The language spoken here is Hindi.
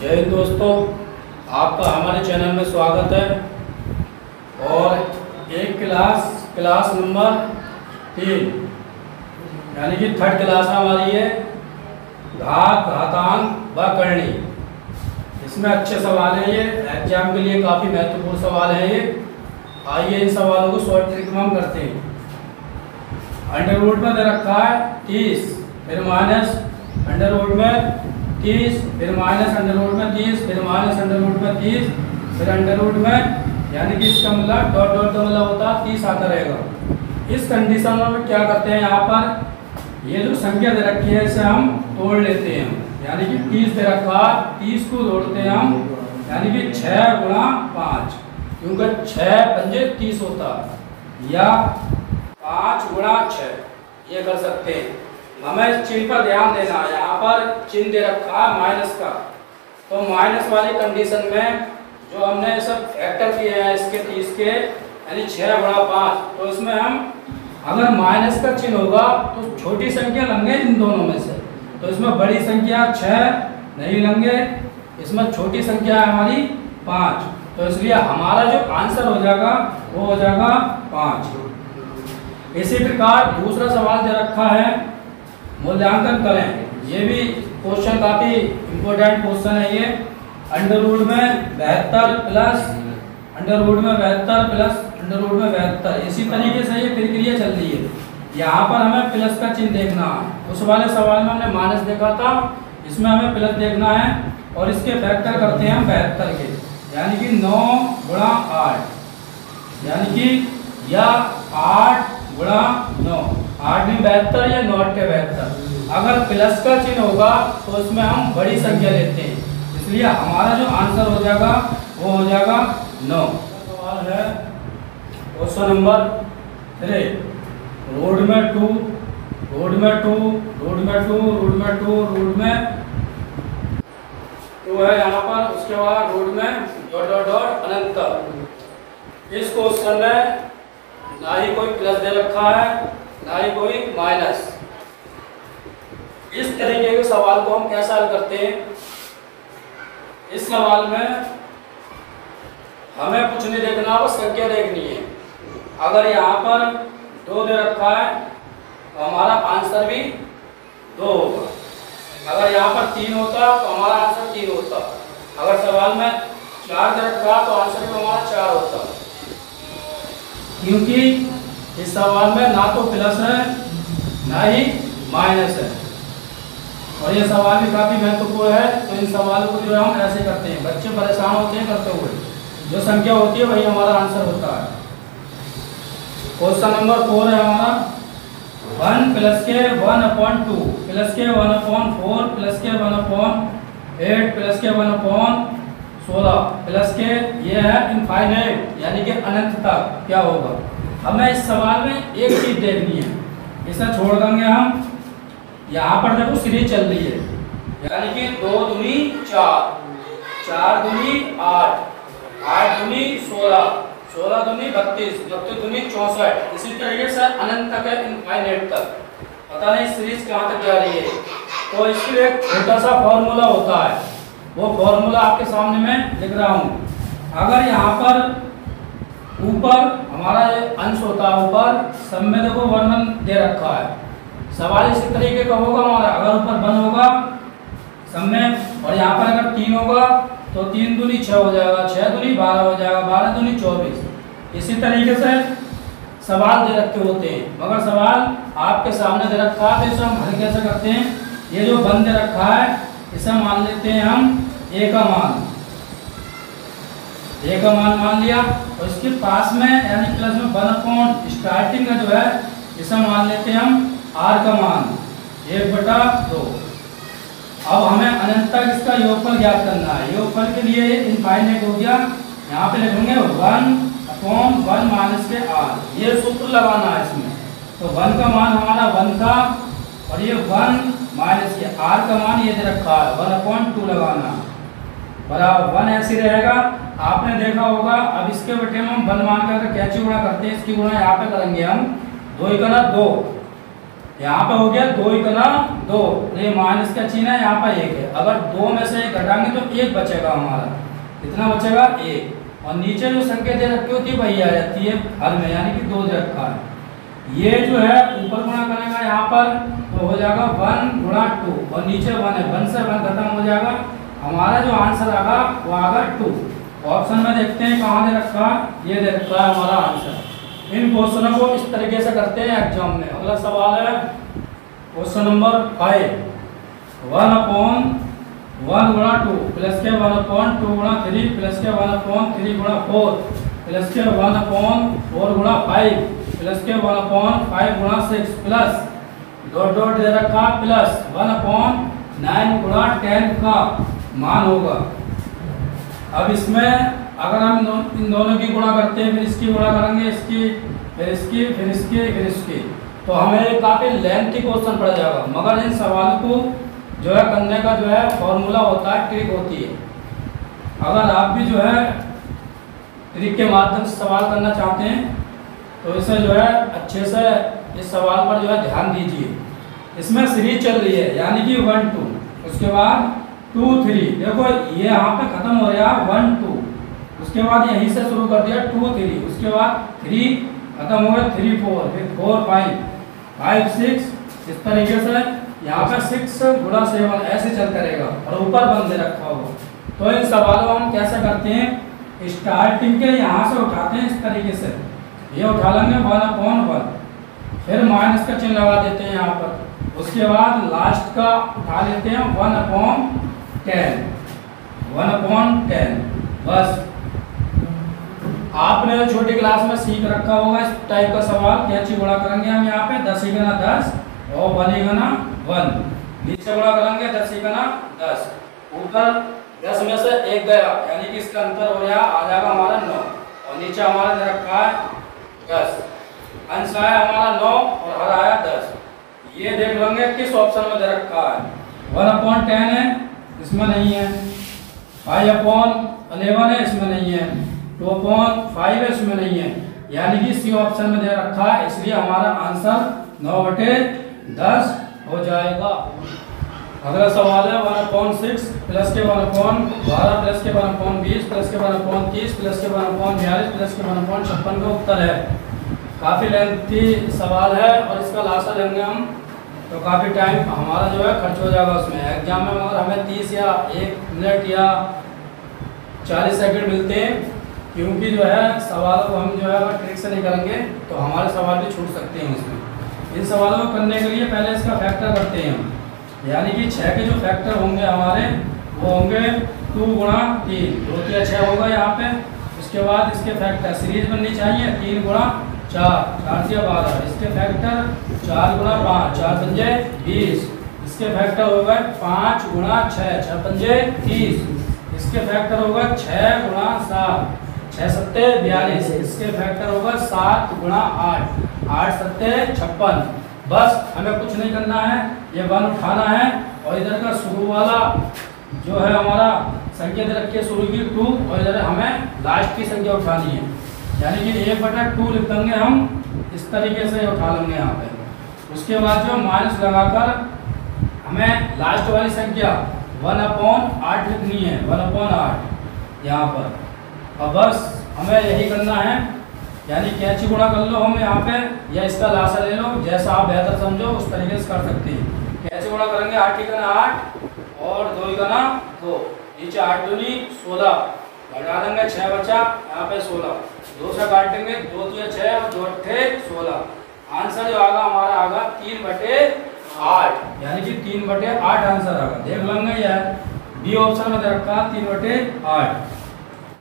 जय हिंद दोस्तों, आपका हमारे चैनल में स्वागत है। और एक क्लास नंबर 3 यानी कि थर्ड क्लास हमारी है घात, घातांक व करणी। इसमें अच्छे सवाल हैं, ये एग्जाम के लिए काफ़ी महत्वपूर्ण सवाल हैं ये। आइए इन सवालों को शॉर्ट ट्रिक में हम करते हैं। अंडर रूट में दे रखा है 30, फिर माइनस अंडर रूट में 30, फिर माइनस अंडर रूट में 30, फिर माइनस अंडर रूट में 30, फिर अंडर रूट में, यानी कि इसका मतलब डॉट डॉट का मतलब होता है 30 आता रहेगा। इस कंडीशन में क्या करते हैं, यहाँ पर ये जो संख्या दे रखी है इसे हम तोड़ लेते हैं। यानी कि 30 दे रखा, 30 को तोड़ते हैं हम, यानी कि 6 गुणा 5, क्योंकि 6 पंजे 30 होता है, या 5 गुणा 6 ये कर सकते हैं। हमें इस चीज पर ध्यान देना है। यहाँ पर चिन्ह दे रखा है माइनस का, तो माइनस वाली कंडीशन में जो हमने सब फैक्टर किए हैं इसके 30 के, यानी 6 गुणा 5, तो इसमें हम अगर माइनस का चिन्ह होगा तो छोटी संख्या लेंगे इन दोनों में से, तो इसमें बड़ी संख्या 6 नहीं लेंगे, इसमें छोटी संख्या है हमारी 5, तो इसलिए हमारा जो आंसर हो जाएगा वो हो जाएगा 5। इसी प्रकार दूसरा सवाल दे रखा है मूल्यांकन करें। ये भी क्वेश्चन काफी इंपॉर्टेंट क्वेश्चन है ये। अंडर रूट में 72 प्लस अंडर रूट में 72 प्लस अंडर रूट में 72, इसी तरीके से ये प्रक्रिया चल रही है। यहाँ पर हमें प्लस का चिन्ह देखना है। उस वाले सवाल में हमने माइनस देखा था, इसमें हमें प्लस देखना है, और इसके फैक्टर करते हैं हम 72 के, यानी कि 9 गुणा 8, यानी कि या 8 गुणा 9, 8 में 72 या 9 के 72। अगर प्लस का चिन्ह होगा तो इसमें हम बड़ी संख्या लेते हैं, इसलिए हमारा जो आंसर हो जाएगा वो हो जाएगा 9। सवाल है क्वेश्चन नंबर 3, रोड में 2, रोड में 2, रोड में 2, रोड में 2, रोड में 2 है यहाँ पर। उसके बाद रोड में डॉट डॉट डॉट अनंत। इस क्वेश्चन में ना ही कोई प्लस दे रखा है ना ही कोई माइनस। इस तरीके के सवाल को हम कैसे हल करते हैं। इस सवाल में हमें कुछ नहीं देखना, बस संख्या देखनी है। अगर यहाँ पर 2 दे रखा है तो हमारा आंसर भी 2 होगा। अगर यहाँ पर 3 होता तो हमारा आंसर 3 होता। अगर सवाल में 4 दे रखा तो आंसर भी हमारा 4 होता, क्योंकि इस सवाल में ना तो प्लस है ना ही माइनस है। और ये सवाल भी काफी महत्वपूर्ण है, तो इन सवालों को जो हम ऐसे करते हैं, बच्चे परेशान होते हैं करते हुए, जो संख्या होती है वही हमारा आंसर होता है। क्वेश्चन नंबर 4 है हमारा 1 प्लस के 1/2 प्लस के 1/4 प्लस के 1/8 प्लस के 1/16 प्लस के, ये है इनफाइनाइट यानी कि अनंत तक क्या होगा। हमें इस सवाल में एक चीज देखनी है, इसे छोड़ देंगे हम। यहाँ पर देखो सीरीज चल रही है, यानी कि 2 दूनी 4, 4 दूनी 8, 8 दूनी 16, 16 दूनी 32, 32 दूनी 64, इसी तरीके से अनंत तक है, इनफाइनाइट तक। पता नहीं सीरीज कहाँ तक जा रही है। तो इसके लिए एक छोटा सा फॉर्मूला होता है, वो फॉर्मूला आपके सामने मैं लिख रहा हूँ। अगर यहाँ पर ऊपर हमारा ये अंश होता है, ऊपर सब में देखो वर्णन दे रखा है, सवाल इसी तरीके का होगा हमारा। अगर ऊपर 1 होगा सब में, और यहाँ पर अगर 3 होगा तो 3 दूनी 6 हो जाएगा, 6 दूनी 12 हो जाएगा, 12 दूनी 24। इसी तरीके से सवाल दे रखे होते हैं, मगर सवाल आपके सामने दे रखा है, तो इसे हम हल कैसे करते हैं। ये जो 1 दे रखा है इसे मान लेते हैं हम a का मान, a का मान मान लिया, और इसके पास में यानी प्लस में 1/, स्टार्टिंग का जो है इसे मान लेते हैं हम r का मान 1/2। अब हमें अनंत तक इसका योगफल ज्ञात करना है। योगफल के लिए इनफाइनाइट हो गया, यहाँ पे लिखेंगे 1/1 माइनस के r, ये सूत्र लगाना है इसमें। तो 1 का मान हमारा 1 था, और ये 1 माइनस ये r का मान ये दे रखा है 1/2 लगाना, बराबर 1 ऐसे रहेगा। आपने देखा होगा, अब इसके बटे में हम 1 मान कर कैसे गुणा करते हैं, इसकी गुणा यहाँ पे करेंगे हम, 2 × 2, यहाँ पे हो गया 2 इतना 2, ये माइनस का चिन्ह है, यहाँ पे 1 है। अगर 2 में से 1 घटाएंगे तो 1 बचेगा हमारा, कितना बचेगा 1। और नीचे जो संख्या दे रखी होती है वही आ जाती है हल में, यानी कि 2 दे रखा है। ये जो है ऊपर गुणा करेगा यहाँ पर तो हो जाएगा 1 गुणा 2, और नीचे 1 है, 1 से 1 खत्म हो जाएगा। हमारा जो आंसर आएगा वो आएगा 2। ऑप्शन में देखते हैं कहाँ दे रखा है, ये दे रखा है हमारा आंसर। इन क्वेश्चनों को इस तरीके से करते हैं एग्जाम में। अगला सवाल है क्वेश्चन नंबर 5, 1/1 गुणा 2 प्लस के 1/2 गुणा 3 प्लस के 1/3 गुणा 4 प्लस के 1/4 गुणा 5 प्लस के 1/5 गुणा 6 प्लस डॉट डॉट दे रखा प्लस 1/9 गुणा 10 का मान होगा। अब इसमें अगर हम इन दोनों की गुणा करते हैं, फिर इसकी गुणा करेंगे, इसकी फिर इसकी फिर इसकी फिर इसकी, तो हमें काफ़ी लेंथी क्वेश्चन पड़ जाएगा। मगर इन सवाल को जो है करने का जो है फॉर्मूला होता है, ट्रिक होती है। अगर आप भी जो है ट्रिक के माध्यम से सवाल करना चाहते हैं तो इसे जो है अच्छे से इस सवाल पर जो है ध्यान दीजिए। इसमें सीरीज चल रही है, यानी कि 1 2, उसके बाद 2 3, देखो ये यहाँ पे खत्म हो रहा है 1 2, उसके बाद यहीं से शुरू कर दिया 2 3, उसके बाद 3 खत्म हो गया 3 4, फिर 4 5 5 6, इस तरीके से यहाँ पे 6 गुणा 7 ऐसे चल करेगा और ऊपर बंद रखा होगा। तो इन सवालों हम कैसे करते हैं, स्टार्टिंग के यहाँ से उठाते हैं इस तरीके से, ये उठा लेंगे 1/1, फिर माइनस का चिन्ह लगा देते हैं यहाँ पर, उसके बाद लास्ट का उठा लेते हैं 1/10, 1/10। बस आपने छोटी क्लास में सीख रखा होगा इस टाइप का सवाल, कैची गुणा करेंगे हम यहाँ पे 10 × 10 और 1 × 1, नीचे गुणा करेंगे 10 × 10, ऊपर 10 में से 1 गया, यानी कि इसका अंतर हो गया आ जाएगा हमारा 9, और नीचे हमारा दे रखा है 10, अंश आया हमारा 9 और हर आया 10। ये देख लेंगे किस ऑप्शन में दे रखा है, 1/10 है इसमें नहीं है, 5/11 है इसमें नहीं है, 2/5 है इसमें नहीं है, यानी कि सी ऑप्शन में दे रखा है, इसलिए हमारा आंसर 9/10 हो जाएगा। अगला सवाल है 1/6 प्लस के 1/12 प्लस के 1/20 प्लस के 1/30 प्लस के 1/42 प्लस के 1/56 का उत्तर है। काफ़ी लेंथी सवाल है और इसका लासा लेंगे हम तो काफ़ी टाइम हमारा जो है खर्च हो जाएगा उसमें एग्जाम में। मगर हमें 30 या 1 मिनट या 40 सेकंड मिलते हैं, क्योंकि जो है सवालों को हम जो है अगर ट्रिक से नहीं करेंगे तो हमारे सवाल भी छूट सकते हैं उसमें। इन सवालों को करने के लिए पहले इसका फैक्टर करते हैं हम, यानी कि 6 के जो फैक्टर होंगे हमारे वो होंगे 2 × 3, 2 3 6 होगा यहाँ पे। उसके बाद इसके फैक्टर सीरीज बननी चाहिए, 3 × 4, 4 से 12, इसके फैक्टर 4 × 5, 4 पंजे 20, इसके फैक्टर होगा 5 × 6, 6 पंजे 30, इसके फैक्टर होगा 6 × 7, 6 सत्ते 42, इसके फैक्टर होगा 7 × 8, 8 सत्ते 56। बस हमें कुछ नहीं करना है, ये 1 उठाना है और इधर का शुरू वाला जो है हमारा संख्या दे रखी है शुरू की 2, और इधर हमें लास्ट की संख्या उठानी है, यानी कि 1/2 लिख देंगे हम, इस तरीके से उठा लेंगे यहाँ पे। उसके बाद जो माइनस लगाकर हमें लास्ट वाली संख्या 1/8 लिखनी है, 1/8 यहाँ पर। और बस हमें यही करना है, यानी कैची गुणा कर लो हम यहाँ पे या इसका लासा ले लो, जैसा आप बेहतर समझो उस तरीके से कर सकते हैं। कैची गुणा करेंगे 8 × 8 और 2 × 2, नीचे 8 दूनी 16, घटा देंगे 6 बचा यहाँ पे 16, 2 से काटेंगे 2 × 6 और 2 × 8 16। आंसर जो आगा हमारा आगा 3/8, यानी कि 3/8 आंसर आगा। देख लेंगे यार बी ऑप्शन में दे रखा 3/8।